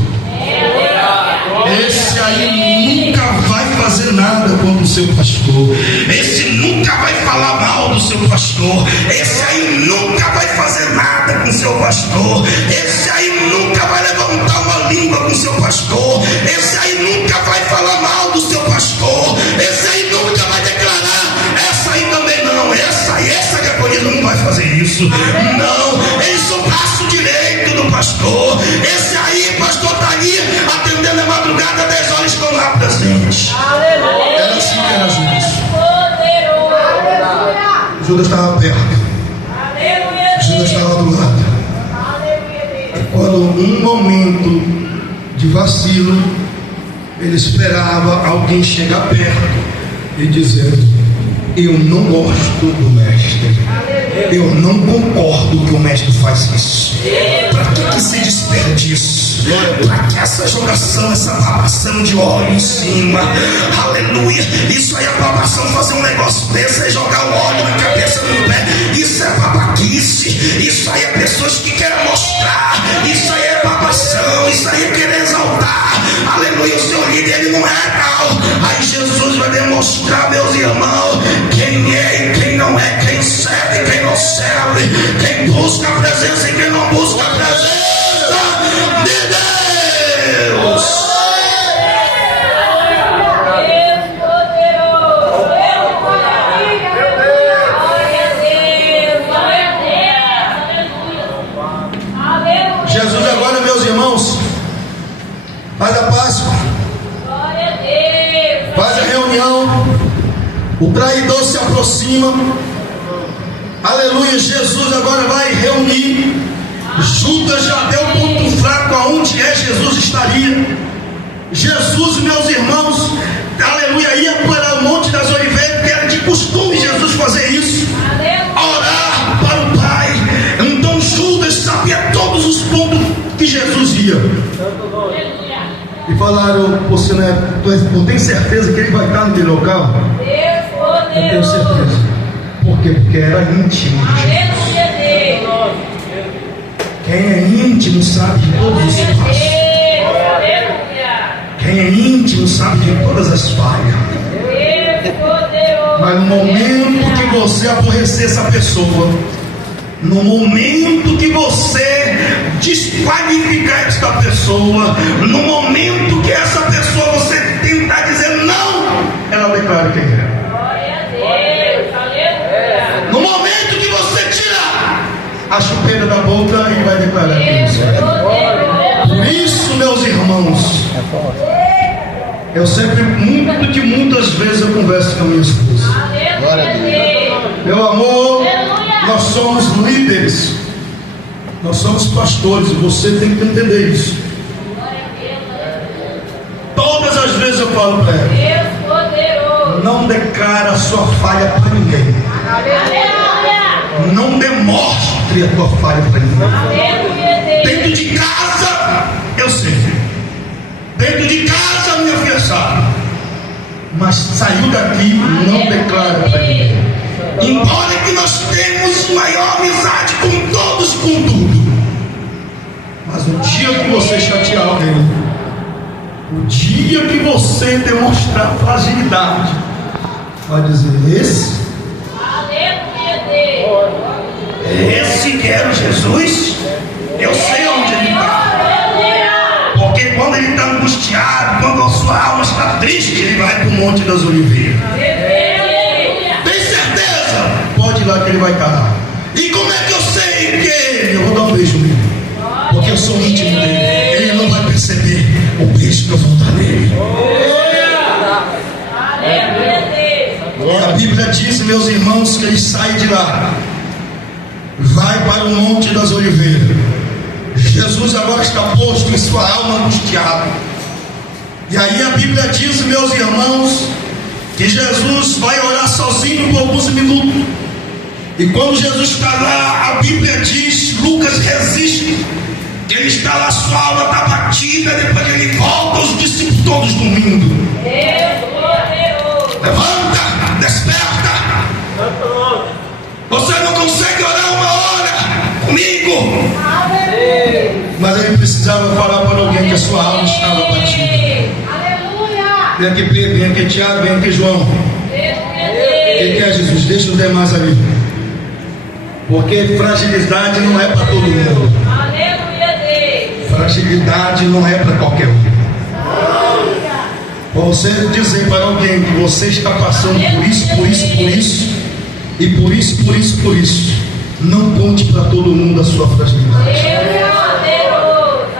Esse aí nunca vai fazer nada contra o seu pastor. Esse nunca vai falar mal do seu pastor. Esse aí nunca vai fazer nada com o seu pastor. Esse aí nunca vai levantar uma língua com o seu pastor. Esse aí nunca vai falar mal do seu pastor. Esse aí nunca vai declarar: essa aí também não. Essa diaconisa não vai fazer isso. Não, eles são o braço direito do pastor. Esse aí, pastor, está aí atendendo a madrugada, 10 horas estão lá presentes. Era assim que era Judas. Judas estava perto. Judas estava do lado. Quando um momento de vacilo, ele esperava alguém chegar perto e dizer: eu não gosto do mestre, eu não concordo que o mestre faz isso. Para que esse desperdício? Para que essa jogação, essa babação de óleo em cima? Aleluia! Isso aí é babação, fazer um negócio desse, é jogar o óleo na cabeça do pé. Isso é babaquice. Isso aí é pessoas que querem mostrar. Isso aí é babação. Isso aí é querer exaltar. Aleluia! O seu líder, ele não é tal. Aí Jesus vai demonstrar, meus irmãos, quem é e quem não é, quem serve e quem não serve, quem busca a presença e quem não busca a presença de Deus. Jesus agora, meus irmãos, faz a Páscoa, faz a reunião, o traidor se aproxima. Aleluia, Jesus agora vai reunir. Judas já deu ponto fraco aonde Jesus estaria. Jesus, meus irmãos, aleluia, ia para o Monte das Oliveiras, que era de costume Jesus fazer isso, orar para o Pai. Então Judas sabia todos os pontos que Jesus ia. E falaram: você não tem certeza que ele vai estar naquele local? Eu tenho certeza. Por quê? Porque era íntimo de Jesus. Quem é íntimo sabe de todos os passos. Quem é íntimo sabe de todas as falhas. Mas no momento que você aborrecer essa pessoa, no momento que você desqualificar esta pessoa, no momento que essa pessoa você tentar dizer não, ela declara quem é. No momento que você tirar a chupeira da boca, ele vai declarar quem é. Por isso, meus irmãos, eu sempre, muitas vezes eu converso com a minha esposa. Meu amor, nós somos líderes, nós somos pastores, e você tem que entender isso. Todas as vezes eu falo para ela: não declara a sua falha para ninguém. Não demonstre a tua falha para ninguém. Dentro de casa, eu sei. Dentro de casa, minha filha sabe. Mas saiu daqui, não declara para ninguém. Embora que nós temos maior amizade com todos, com tudo, mas o dia que você chatear alguém, o dia que você demonstrar fragilidade, vai dizer: esse que era o Jesus, eu sei onde ele está. Porque quando ele está angustiado, quando a sua alma está triste, ele vai para o Monte das Oliveiras. Tem certeza? Pode ir lá que ele vai estar lá. E como é que eu sei que ele? Eu vou dar um beijo nele, porque eu sou íntimo dele. Ele não vai perceber o beijo que eu vou dar nele. A Bíblia diz, meus irmãos, que ele sai de lá, vai para o Monte das Oliveiras. Jesus agora está posto em sua alma angustiada. E aí a Bíblia diz, meus irmãos, que Jesus vai orar sozinho por alguns minutos. E quando Jesus está lá, a Bíblia diz, Lucas resiste, que ele está lá, sua alma está batida. Depois ele volta, os discípulos todos dormindo. Levanta, desperta. Você não consegue orar uma hora comigo. Mas ele precisava falar para alguém que a sua alma estava batida. Vem aqui Pedro, vem aqui Tiago, vem aqui João. O que é, Jesus? Deixa os demais ali. Porque fragilidade não é para todo mundo. Fragilidade não é para qualquer um. Para você dizer para alguém que você está passando por isso, por isso, por isso, e por isso, por isso, por isso, não conte para todo mundo a sua fragilidade.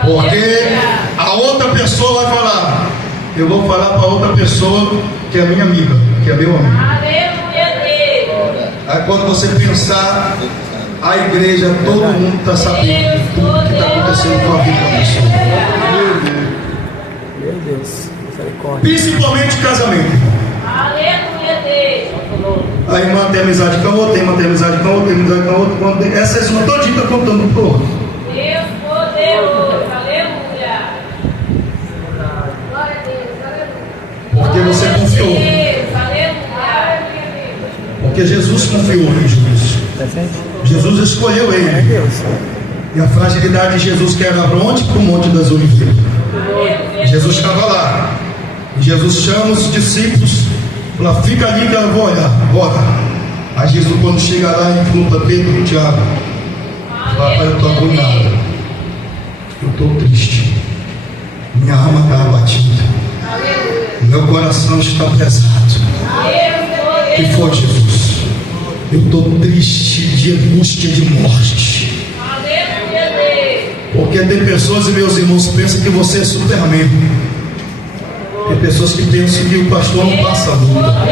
Porque a outra pessoa vai falar: eu vou falar para outra pessoa que é minha amiga, que é meu amigo. Aí quando você pensar, a igreja, todo mundo está sabendo de tudo que está acontecendo com a vida da pessoa. Meu Deus, misericórdia. Principalmente casamento. A irmã tem amizade com a outra, a irmã tem amizade com a outra, tem amizade com a outra. Essa irmã todinha está contando pro outro. Deus poderoso, aleluia. Glória a Deus, aleluia. Porque você confiou. Deus, aleluia. Porque Jesus confiou em Jesus. Jesus escolheu ele. E a fragilidade de Jesus que era onde? Para o Monte das Oliveiras. Jesus estava lá. E Jesus chama os discípulos. Fala: fica ali que eu vou olhar. Bora. Aí Jesus, quando chega lá, ele falou para Pedro e Tiago: papai, eu estou agoniado. Eu estou triste. Minha alma está abatida. Meu coração está pesado. O que foi, Jesus? Eu estou triste de angústia de morte. Porque tem pessoas, e meus irmãos, que pensam que você é Superman. Tem pessoas que pensam que o pastor não passa luta.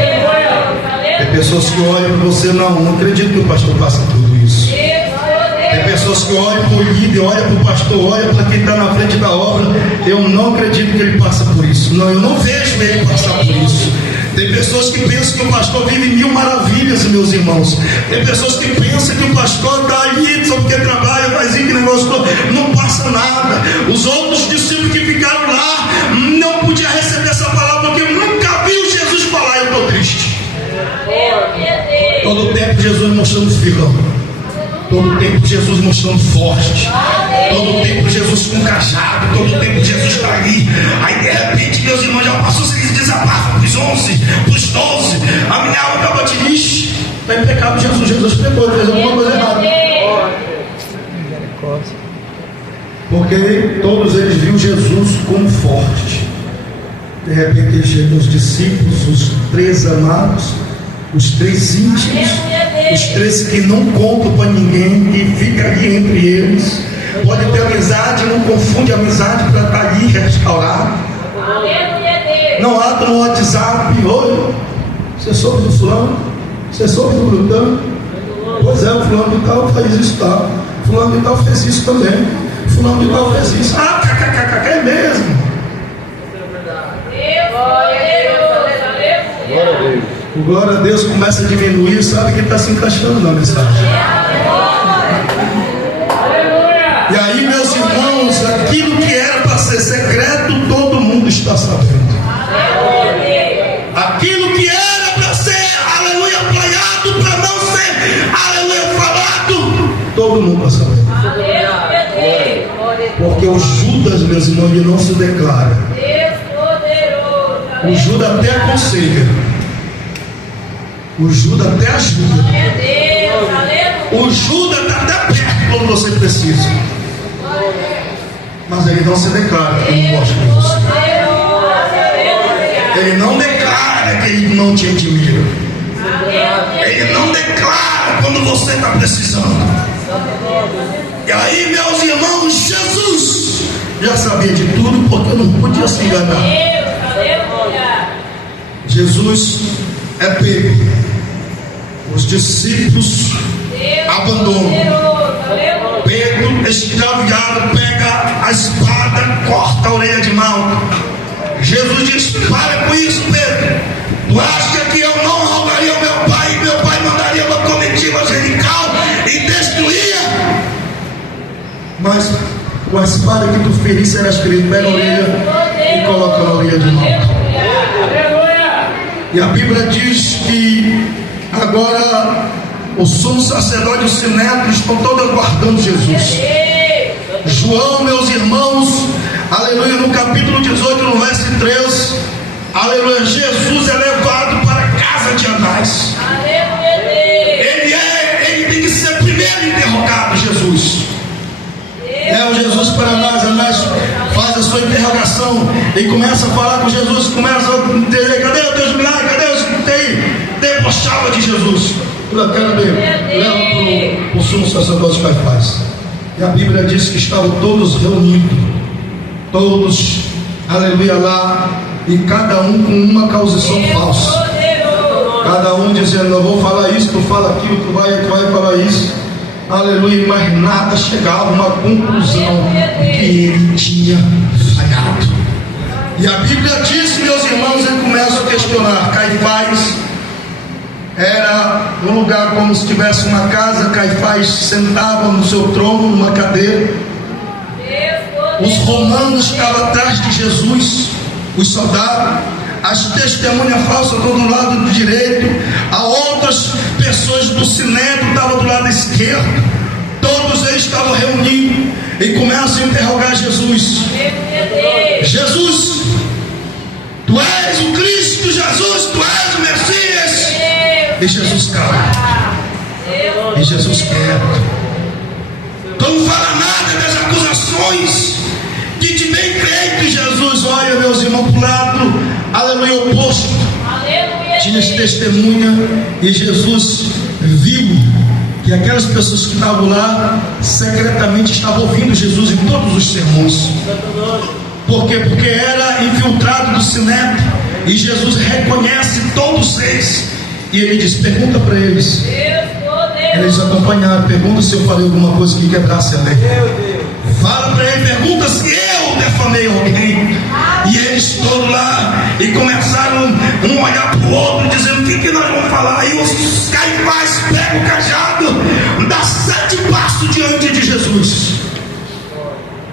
Tem pessoas que olham para você: não acredito que o pastor passa tudo isso. Tem pessoas que olham para o líder, olham para o pastor, olham para quem está na frente da obra: eu não acredito que ele passa por isso. Não, eu não vejo ele passar por isso. Tem pessoas que pensam que o pastor vive mil maravilhas, meus irmãos. Tem pessoas que pensam que o pastor está ali só porque trabalha, faz isso, que negócio todo, não passa nada. Os outros discípulos que ficaram lá não podiam receber essa palavra porque nunca viu Jesus falar: eu estou triste. Todo o tempo Jesus mostrando firme. Todo o tempo Jesus mostrando forte. Todo o tempo Jesus com cajado. Todo o tempo Jesus está ali. Aí de repente, meus irmãos, já passou, se eles desabafam para os 11, para os 12. A minha alma acaba de diz: está em pecado Jesus. Jesus pecou, fez alguma coisa errada. Porque todos eles viram Jesus como forte. De repente chegam os discípulos, os 3 amados, os 3 íntimos, os 3 que não contam para ninguém e fica ali entre eles. Pode ter amizade, não confunde amizade para estar ali restaurado. Não ata no WhatsApp: oi, você soube do fulano? Você soube do glutão? Pois é, o fulano de tal faz isso, tá? Fulano de tal fez isso também. Fulano de tal fez isso. Ah, é mesmo. Glória a Deus. O glória a Deus começa a diminuir, sabe que está se encaixando na mensagem. E aí, meus irmãos, aquilo que era para ser secreto, todo mundo está sabendo. Aquilo que era para ser, aleluia, apanhado, para não ser, aleluia, falado, todo mundo está sabendo. Porque o Judas, meus irmãos, ele não se declara. O Judas até aconselha. O Judas até ajuda. O Judas está até perto quando você precisa. Mas ele não se declara que ele gosta de você. Ele não declara que ele não te admira. Ele não declara quando você está precisando. E aí, meus irmãos, Jesus já sabia de tudo, porque não podia se enganar. Jesus é pego. Os discípulos abandonam. Pedro, extraviado, pega a espada, corta a orelha de Malco. Jesus diz: para com isso, Pedro. Tu acha que eu não rogaria ao meu pai, e meu pai mandaria uma comitiva angelical e destruía? Mas com a espada que tu ferisse, serás ferido. Pega a orelha e coloca na orelha de Malco. E a Bíblia diz que agora o sumo sacerdote e os sinédrios estão todos aguardando Jesus. João, meus irmãos, aleluia, no capítulo 18, no verso 3, aleluia, Jesus é levado para a casa de Anás. Ele tem que ser primeiro interrogado, Jesus. O Jesus para Anás. Anás faz a sua interrogação e começa a falar com Jesus, começa a dizer: cadê o Deus milagre? Cadê os que tem? Debochava de Jesus. Leva para o sumo sacerdote Caifás. E a Bíblia diz que estavam todos reunidos, todos, aleluia, lá, e cada um com uma acusação falsa. Cada um dizendo: eu vou falar isso, tu fala aquilo, tu vai falar isso. Aleluia, mas nada chegava a uma conclusão que ele tinha falhado. E a Bíblia diz, meus irmãos, ele começa a questionar. Caifás era um lugar como se tivesse uma casa. Caifás sentava no seu trono, numa cadeira. Os romanos estavam atrás de Jesus, os soldados. As testemunhas falsas estão do lado do direito, a outras pessoas do sinédrio estavam do lado esquerdo. Todos eles estavam reunidos e começam a interrogar Jesus. Jesus, tu és o Cristo, Jesus, tu és o Messias. E Jesus cala. E Jesus quieto. Tu não fala nada das acusações que te tem feito. Jesus olha, meus irmãos, para o lado, aleluia, oposto. Tinha testemunha e Jesus viu que aquelas pessoas que estavam lá secretamente estavam ouvindo Jesus em todos os sermões. Por quê? Porque era infiltrado do sinédrio e Jesus reconhece todos eles e ele diz: pergunta para eles. Eles acompanharam, pergunta se eu falei alguma coisa que quebrasse a lei. Fala para ele, pergunta se eu defamei alguém. E eles todos lá e começaram um olhar para o outro, dizendo: o que nós vamos falar? E os Caifás pegam o cajado, dá 7 passos diante de Jesus.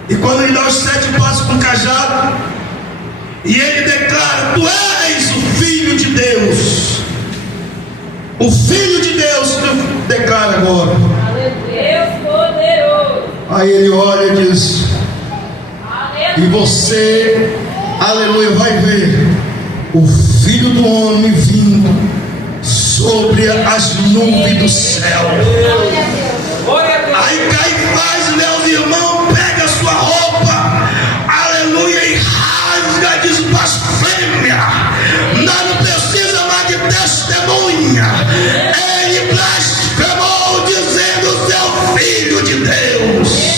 E quando ele dá os 7 passos com o cajado, e ele declara: tu és o Filho de Deus. O Filho de Deus declara agora. Aí ele olha e diz: e você, aleluia, vai ver o Filho do Homem vindo sobre as nuvens do céu. Aí Caifás, meus irmãos, pega a sua roupa, aleluia, e rasga, diz: blasfêmia, não precisa mais de testemunha. Ele blasfemou dizendo: seu Filho de Deus.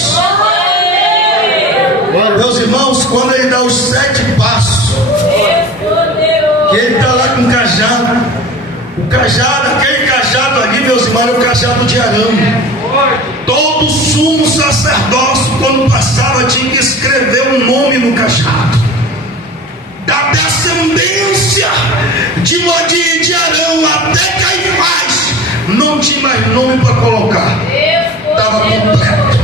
Meus irmãos, quando ele dá os 7 passos, que ele está lá com o cajado, aquele cajado ali, meus irmãos, é o cajado de Arão. Todo sumo sacerdócio, quando passava, tinha que escrever um nome no cajado. Da descendência de Arão até Caifás, não tinha mais nome para colocar, estava completo.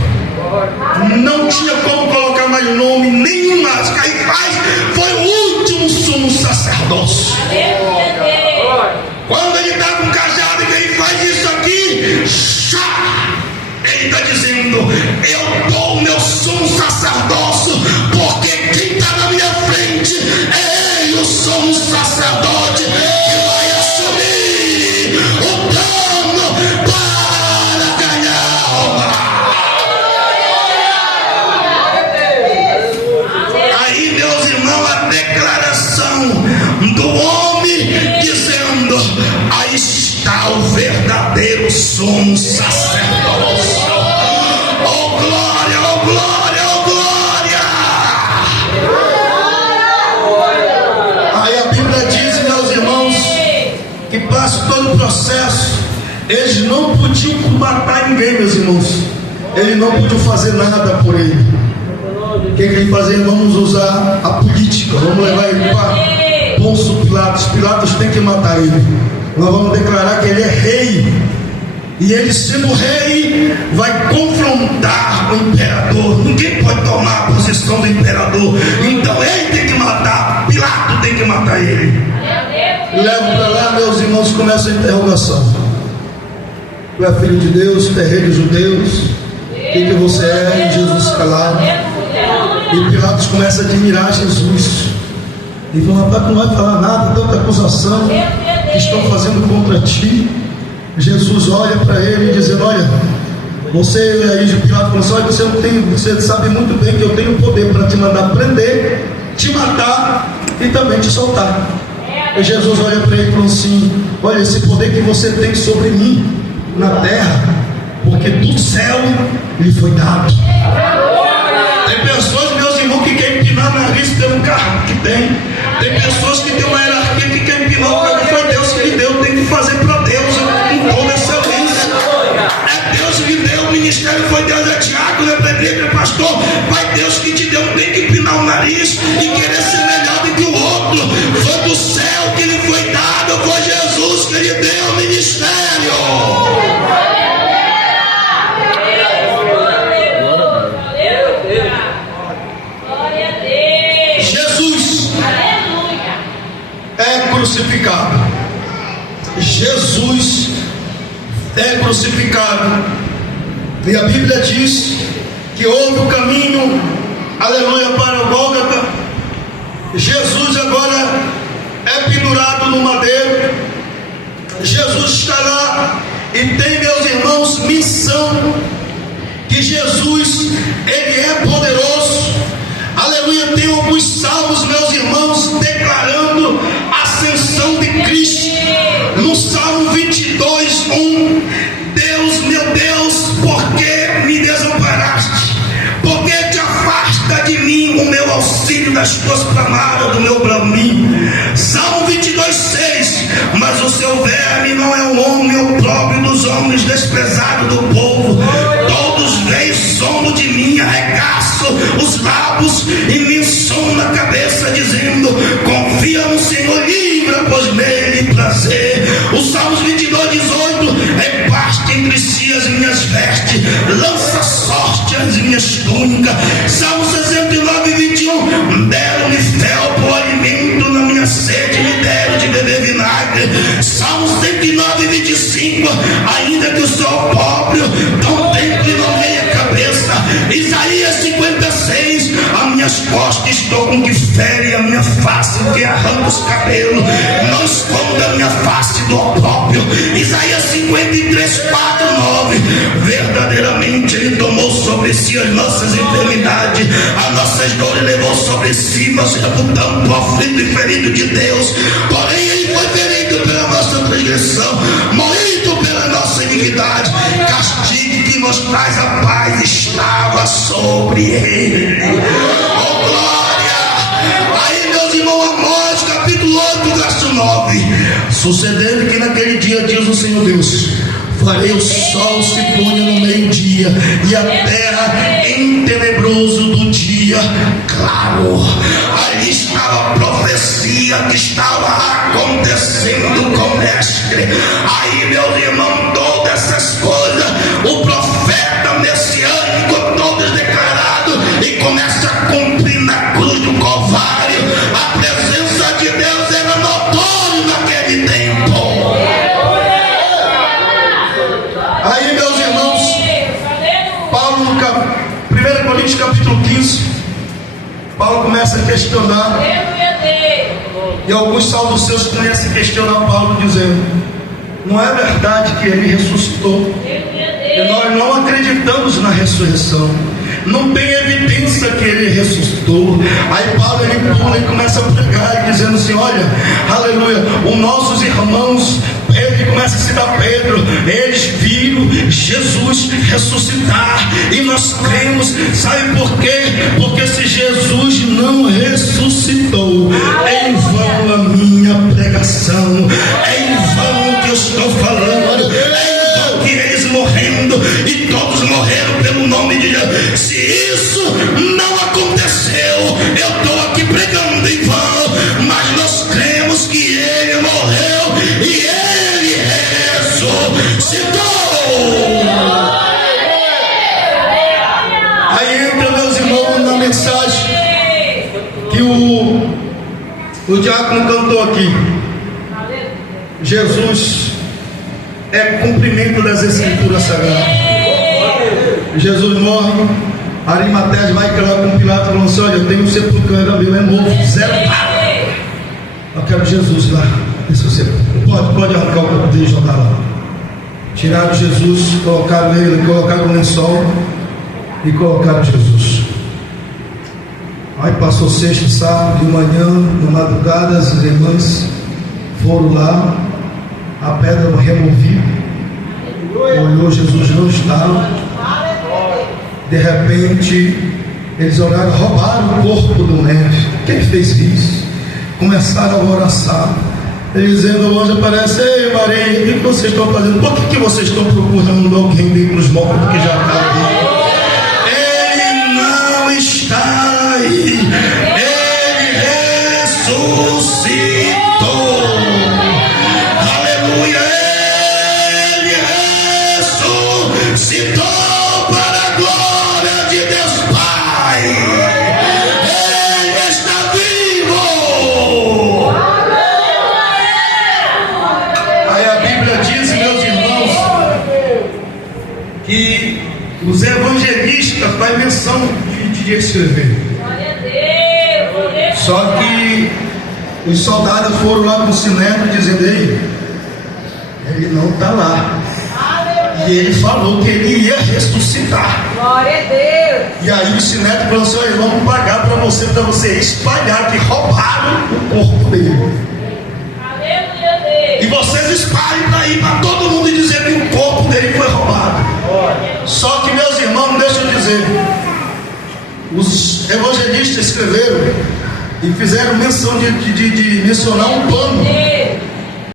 Não tinha como colocar mais nome nenhum mais. Caifás foi o último sumo sacerdócio. Quando ele está com o cajado e ele faz isso aqui, ele está dizendo: eu dou o meu sumo sacerdócio, porque quem está na minha frente é ele, o sumo sacerdote, que vai assumir o trono para ganhar alma. Aí, meus irmãos, a declaração do homem dizendo: aí está o verdadeiro sumo sacerdócio. Oh glória, oh glória, oh glória. Aí a Bíblia diz, meus irmãos, que passa todo o processo. Eles não podiam matar ninguém, meus irmãos. Eles não podiam fazer nada por ele. O que ele fazia? Vamos usar a política, vamos levar ele para Pôncio Pilatos. Pilatos tem que matar ele. Nós vamos declarar que ele é rei, e ele, sendo rei, vai confrontar o imperador. Ninguém pode tomar a posição do imperador, então ele tem que matar. Pilatos tem que matar ele. Levo para lá, meus irmãos, começa a interrogação: tu é filho de Deus, tu é rei dos judeus, quem que você é? Jesus calado. E Pilatos começa a admirar Jesus. E fala: rapaz, tu não vai falar nada, tanta acusação que estão fazendo contra ti. Jesus olha para ele dizendo: olha, você aí de Pilatos falou assim: olha, você não tem, você sabe muito bem que eu tenho poder para te mandar prender, te matar e também te soltar. E Jesus olha para ele e falou assim: olha, esse poder que você tem sobre mim na terra, porque do céu lhe foi dado. Tem pessoas, meus irmãos, que querem empinar o nariz pelo carro que tem. Tem pessoas que têm uma hierarquia que querem empinar o carro. Foi Deus que lhe deu, tem que fazer para Deus com toda excelência. É Deus que lhe deu, o ministério foi Deus, é Tiago, é Pedro, é pastor. Vai Deus que te deu, tem que empinar o nariz e querer ser melhor do que o outro. Foi do céu que lhe foi dado, foi Jesus que lhe deu o ministério. Crucificado. Jesus é crucificado. E a Bíblia diz que houve o caminho, aleluia, para o Gólgota. Jesus agora é pendurado no madeiro. Jesus está lá e tem, meus irmãos, missão. Que Jesus, ele é poderoso. Aleluia, tem alguns salmos, meus irmãos, declarando a ascensão de Cristo. No Salmo 22:1, Deus, meu Deus, por que me desamparaste? Por que te afasta de mim o meu auxílio das tuas clamadas, do meu braminho? Salmo 22:6, mas o seu verme não é o homem opróbrio dos homens, desprezado do povo. Todos veem sono de mim, arregaço os lábios e me som na cabeça, dizendo: a minha face, que arranca os cabelos, não esconda a minha face do opróbrio. Isaías 53, 4, 9. Verdadeiramente Ele tomou sobre si as nossas enfermidades, as nossas dores levou sobre si, nós reputamos o aflito e ferido de Deus. Porém Ele foi ferido pela nossa transgressão, moído pela nossa iniquidade. Castigo que nos traz a paz estava sobre Ele. Oh glória! Aí, meus irmãos, Amós capítulo 8, verso 9. Sucedendo que naquele dia, diz o Senhor Deus, farei o sol se ponha no meio-dia e a terra em tenebroso do dia claro. Ali estava a profecia que estava acontecendo com o mestre. Aí, meus irmãos, todas essas coisas o profeta messiânico todos declarado e começa a cumprir na cruz do Calvário. A presença de Deus era notória naquele tempo. Aí, meus irmãos, Paulo, no 1 Coríntios capítulo 15, Paulo começa a questionar, e alguns saduceus começam a questionar Paulo, dizendo: não é verdade que ele ressuscitou? E nós não acreditamos na ressurreição, não tem evidência que ele ressuscitou. Aí Paulo ele pula e começa a pregar, dizendo assim: olha, aleluia, os nossos irmãos, ele começa a citar Pedro, eles viram Jesus ressuscitar e nós cremos. Sabe por quê? Porque se Jesus não ressuscitou, é em vão a minha pregação, é em vão que eu estou falando, é em vão que eles morrendo, e todos morreram pelo nome de Jesus. Se isso não aconteceu, eu estou aqui pregando em vão, mas nós cremos que ele morreu e ele ressuscitou. Aí entra, meus irmãos, na mensagem que o diácono cantou aqui: Jesus é cumprimento das Escrituras Sagradas. Jesus morre, Arimateia vai falar com Pilato, falando assim: olha, eu tenho um sepulcro, meu é novo, zero. Eu quero Jesus lá. Pode arrancar o corpo dele e jogar lá. Tiraram Jesus, colocaram ele, colocaram o lençol e colocaram Jesus. Aí passou sexta, sábado, de manhã, na madrugada, as irmãs foram lá, a pedra removida, olhou, Jesus não estava. De repente, eles olharam, roubaram o corpo do Neve. Quem fez isso? Começaram a oração, eles dizendo: o anjo aparece: ei Maria, o que vocês estão fazendo? Por que vocês estão procurando alguém dentre os mortos que já está aqui? Ele não está aí, ele ressuscitou. Aleluia, ele ressuscitou para a glória de Deus Pai. Ele está vivo. Aí a Bíblia diz, meus irmãos, que os evangelistas fazem menção de escrever. Só que os soldados foram lá com o Sinédrio dizendo: ei, ele não está lá. E ele falou que ele ia ressuscitar. Glória a Deus. E aí o Sinédrio falou assim: olha, vamos pagar para você espalhar que roubaram o corpo dele. Aleluia, Deus. E vocês espalhem para ir para todo mundo e dizer que o corpo dele foi roubado. Só que, meus irmãos, deixa eu dizer, os evangelistas escreveram e fizeram menção de mencionar um pano